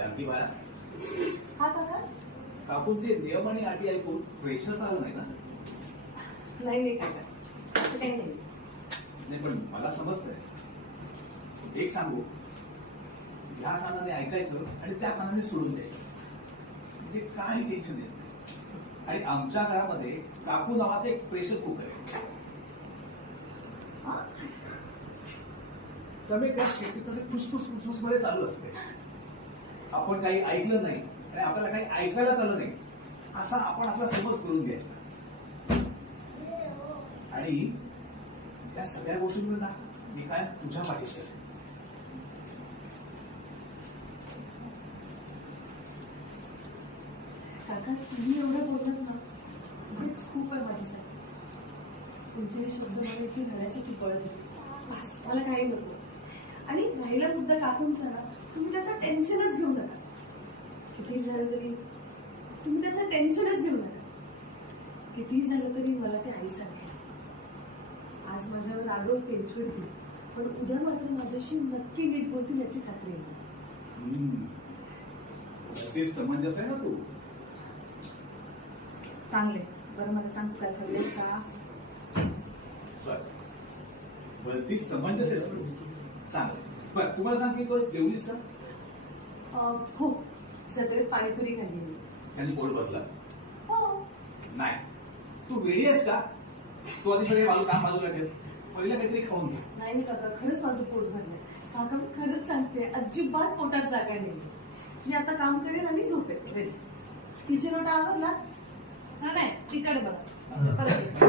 जानकी बाळा, हा काका? काकूंचे नियम आणि अटी ऐकून प्रेशर आलं नाही ना? नाही काका, असं काही नाही. नाही, पण मला समजतंय. एक सांगू, ह्या कानाने ऐकायचं आणि त्या कानाने सोडून द्यायचं, म्हणजे काही टेन्शन येत नाही. आणि आमच्या घरामध्ये काकू नावाचं एक प्रेशर कुकर आहे. त्यामुळे त्या शेतीचं फुसफुस फुसफुस मध्ये चालू असते. आपण काही ऐकलं नाही आणि आपल्याला काही ऐकायला चालू नाही असा आपण आपला समज करून घ्यायचा. आणि त्या सगळ्या गोष्टींमुळे ना मी काय तुझ्या पाठीशी असेल. काका, तुम्ही एवढं बोलत ना, हेच खूप आहे माझ्यासाठी. तुमचे शब्द मला इथे रडायसाठी कळत. मला काही नको. आणि राहिला मुद्दा काकूंचा ना, तुम्ही त्याचं टेन्शनच घेऊ नका. किती झालं तरी तुम्ही त्याचं टेन्शनच घेऊ नका. कितीही झालं तरी मला ते आई सांगेल. आज माझ्यावर रागवतील, चिडतील, पण उद्या मात्र माझ्याशी नक्की नीट बोलतील याची खात्री आहे. तेच समंजस आहे ना तू. चांगले. बरं, मला सांग, काय ठरले का? ती समंजस आहे सांग. बरं, तुम्हाला सांग की तू जेवलीस का? हो, जत्रेत पाणीपुरी खाल्ली मी. त्यांनी पोट भरलं? हो. नाही, तू वेळी आहेस का? तू आधी सगळे काम बाजूला ठेव, पहिलं काहीतरी खाऊन घे. नाही काका, खरंच माझं पोट भरलंय. काका, मी खरंच सांगते, अजिबात पोटात जागा नाही. मी आता काम करेन आणि झोपेन. किचन ओटा आवरला? नाही, तिच्याकडे बघा.